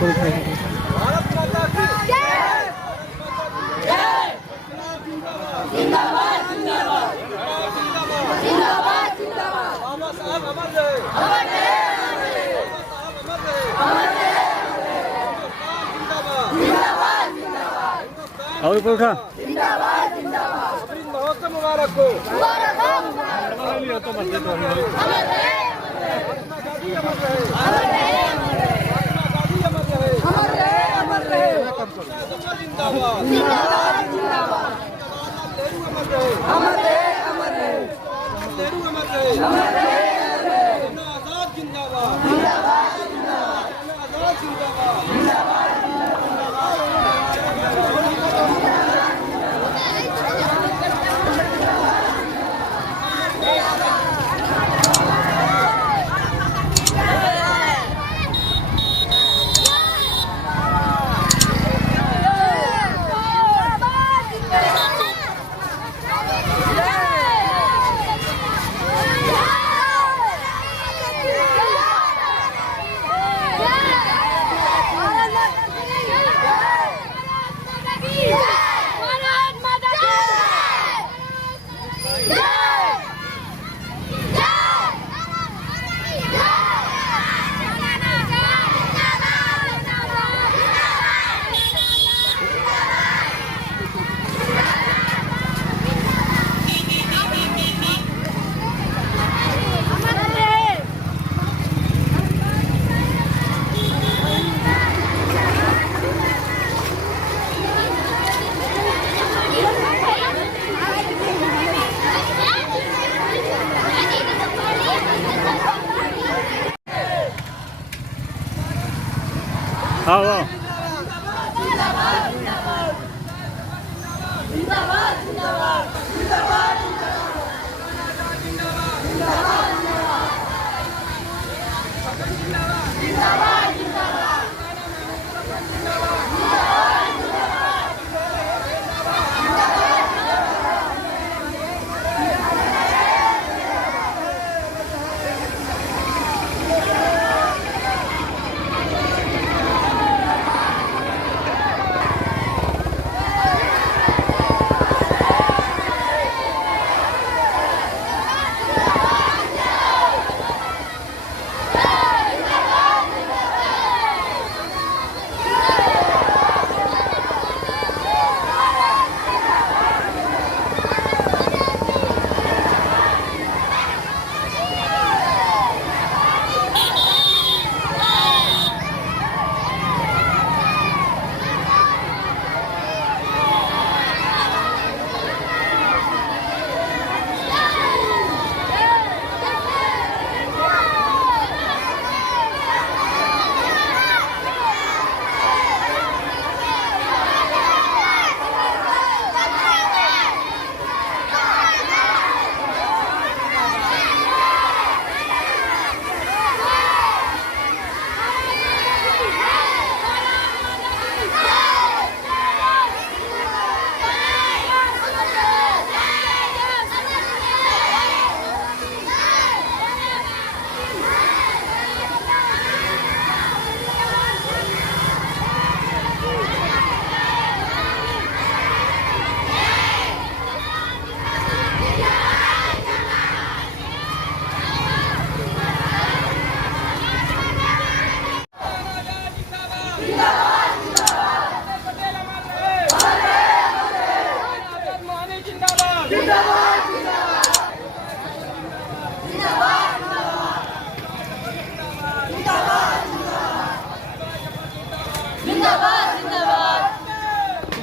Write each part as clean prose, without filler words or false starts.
भारत माता की जिंदाबाद जिंदाबाद जिंदाबाद जिंदाबाद बाबा साहब अमर रहे, अमर रहे बाबा साहब अमर रहे, अमर रहे हिंदुस्तान जिंदाबाद, जिंदाबाद जिंदाबाद हिंदुस्तान और ऊपर उठा जिंदाबाद जिंदाबाद अमृत महोत्सव मुबारक हो। मुबारक हो मुबारक हो अमर रहे महात्मा गांधी अमर रहे, अमर रहे महात्मा गांधी अमर रहे, अमर रहे अमर रहे जिंदाबाद, जिंदाबाद जिंदाबाद नेहरू अमर रहे, अमर रहे अमर रहे नेहरू अमर रहे, अमर रहे अन्ना आजाद जिंदाबाद, जिंदाबाद जिंदाबाद अन्ना आजाद जिंदाबाद। हाँ वाह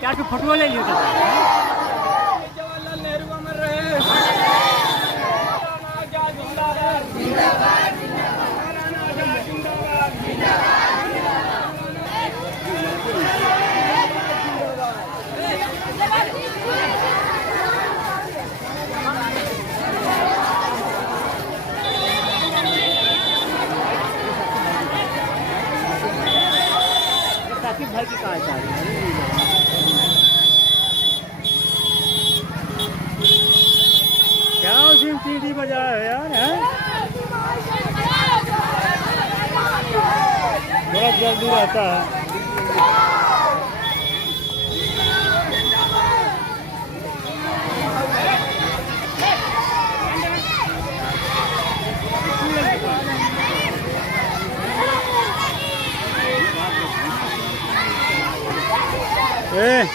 क्या तू फटुआ ले लियो जवाहरलाल नेहरू अमर रहे, महात्मा गांधी जिंदाबाद, महाराणा आजाद जिंदाबाद, साकिब भाई की कहा जा रही है क्या उसी सीढ़ी बजा है यार, है बड़ा स्वागत जल्दी रहता है। ए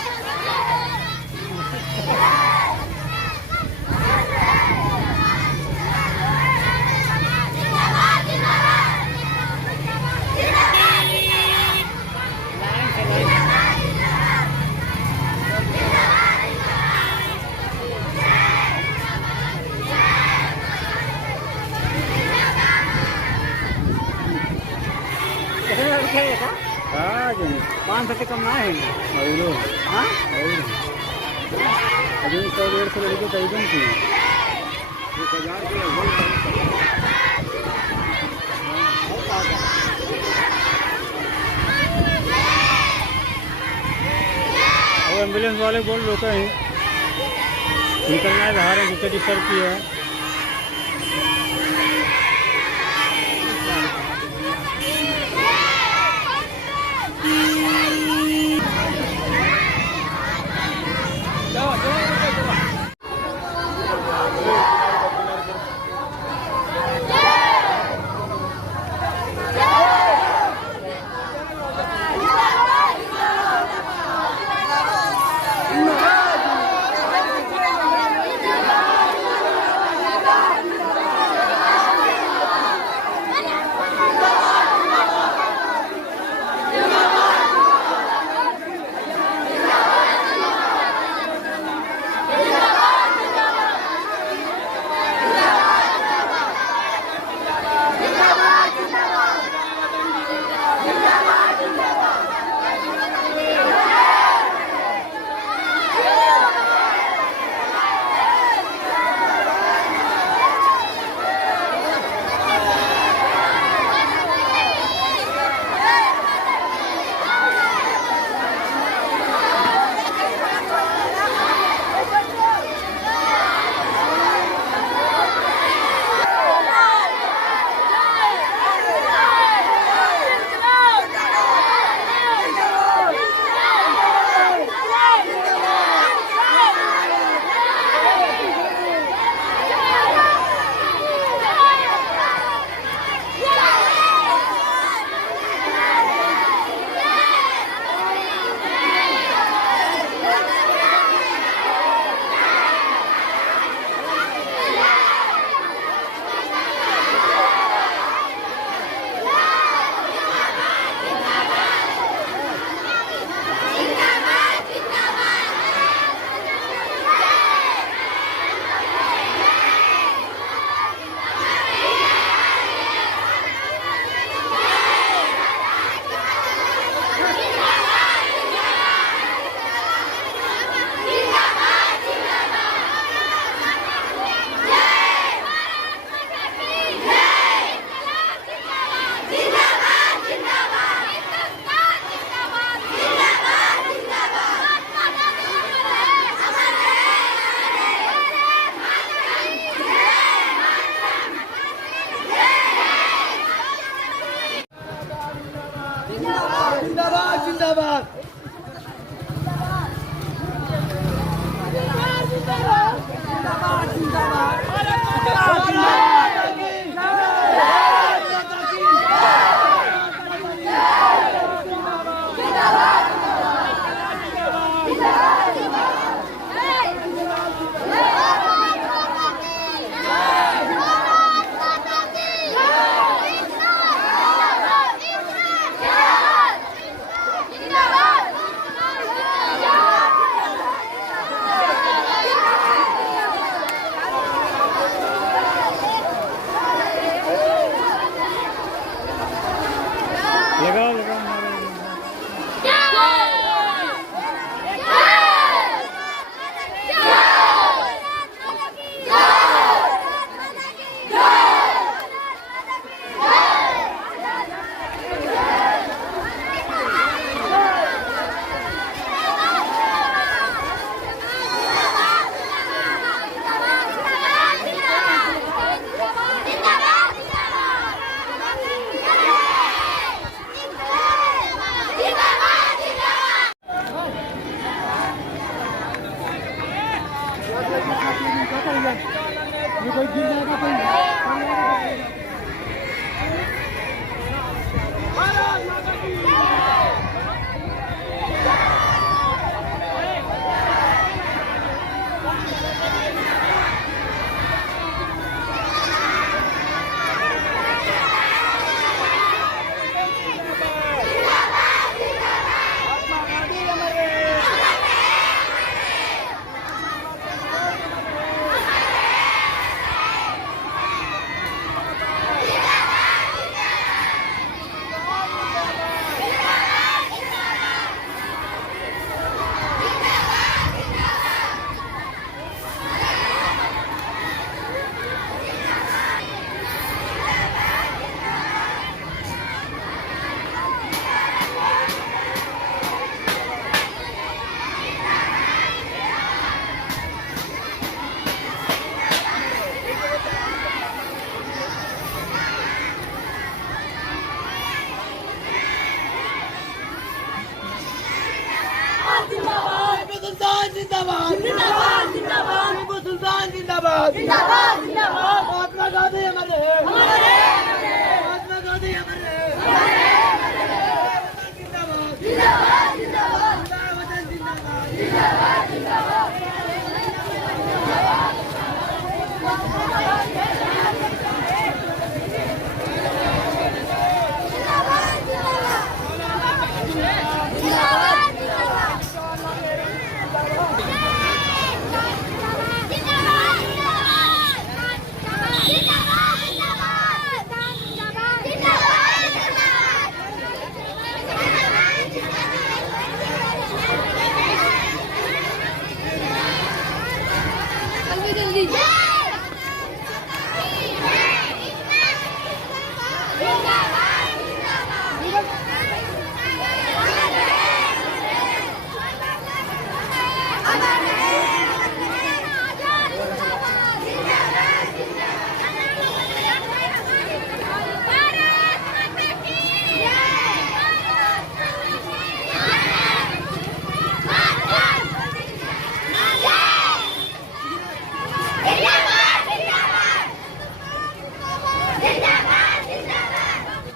पाँच सौ कम ना है हाँ अभी 100-150 लड़के चाहिए थी 1000 के वो एम्बुलेंस वाले बोल रोका है निकलना है बाहर है जिससे डिस्टर्ब किया है। जिंदाबाद जिंदाबाद लगाओ लगाओ जिंदाबाद टीपू सुल्तान जिंदाबाद महात्मा गांधी हमारे महात्मा गांधी हमारे